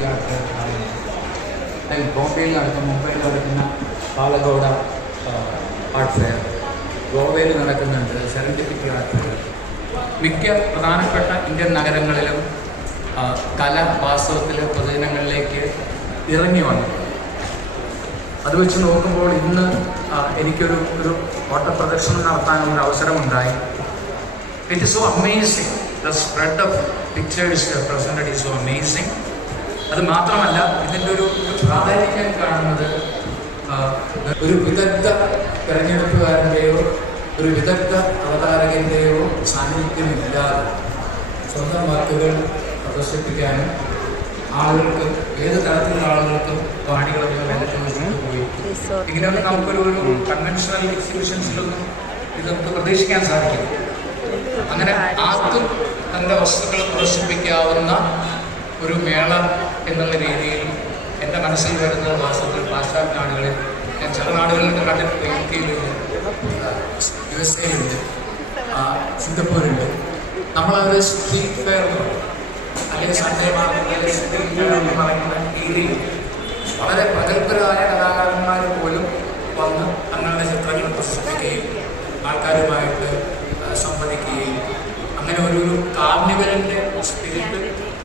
Serendipity art fair, ബോംബെയിൽ നടക്കുന്ന, മുംബൈയിൽ നടക്കുന്ന പാലഗോഡ ആർട്ട് ഫെയർ, ഗോവയിൽ നടക്കുന്നുണ്ട് സെറൻഡിപ്പിറ്റി ആർട്ട് ഫെയർ. മിക്ക പ്രധാനപ്പെട്ട ഇന്ത്യൻ നഗരങ്ങളിലും കല വാസ്തവത്തിൽ പൊതുജനങ്ങളിലേക്ക് ഇറങ്ങി വന്നു. അത് വെച്ച് നോക്കുമ്പോൾ ഇന്ന് എനിക്കൊരു ഓട്ടപ്രദർശനം നടത്താനുള്ള അവസരമുണ്ടായി. It is so amazing, the spread of pictures presented is so amazing. അത് മാത്രമല്ല, ഇതിൻ്റെ ഒരു പ്രാധാന്യം കാണുന്നത് ഒരു വിദഗ്ധ തിരഞ്ഞെടുപ്പുകാരൻ്റെയോ ഒരു വിദഗ്ധ അവതാരകൻ്റെയോ സാന്നിധ്യമില്ലാതെ സ്വന്തം വാക്കുകൾ പ്രദർശിപ്പിക്കാനും ആളുകൾക്ക്, ഏത് തരത്തിലുള്ള ആളുകൾക്കും കാണികളൊക്കെ വില ചോദിച്ചിട്ട് പോയി. ഇങ്ങനെയൊന്നും നമുക്കൊരു കൺവെൻഷണൽ എക്സിബിഷൻസിലൊന്നും ഇത് നമുക്ക് പ്രതീക്ഷിക്കാൻ സാധിക്കും. അങ്ങനെ ആർക്കും തൻ്റെ വസ്തുക്കൾ പ്രദർശിപ്പിക്കാവുന്ന ഒരു മേള എന്നുള്ള രീതിയിൽ എൻ്റെ മനസ്സിൽ വരുന്ന വാസ്തവത്തിൽ പാശ്ചാത്യ നാടുകളിൽ, ഞാൻ ചില നാടുകളിൽ കണ്ടിട്ടുണ്ട്, യുകെയിലുണ്ട്, USA ഉണ്ട്, സിംഗപ്പൂരുണ്ട്. നമ്മളത് സ്ട്രീറ്റ് ഫെയർ അല്ലെങ്കിൽ സൺഡേ മാർക്കറ്റ് സ്ട്രീറ്റ് ഫെയർ എന്ന് പറയുന്ന രീതിയിൽ വളരെ പ്രഗത്ഭരായ കലാകാരന്മാർ പോലും വന്ന് തങ്ങളുടെ ചിത്രങ്ങൾ പ്രദർശിപ്പിക്കുകയും ആൾക്കാരുമായിട്ട് സംവദിക്കുകയും അങ്ങനെ ഒരു കാർണിവൽ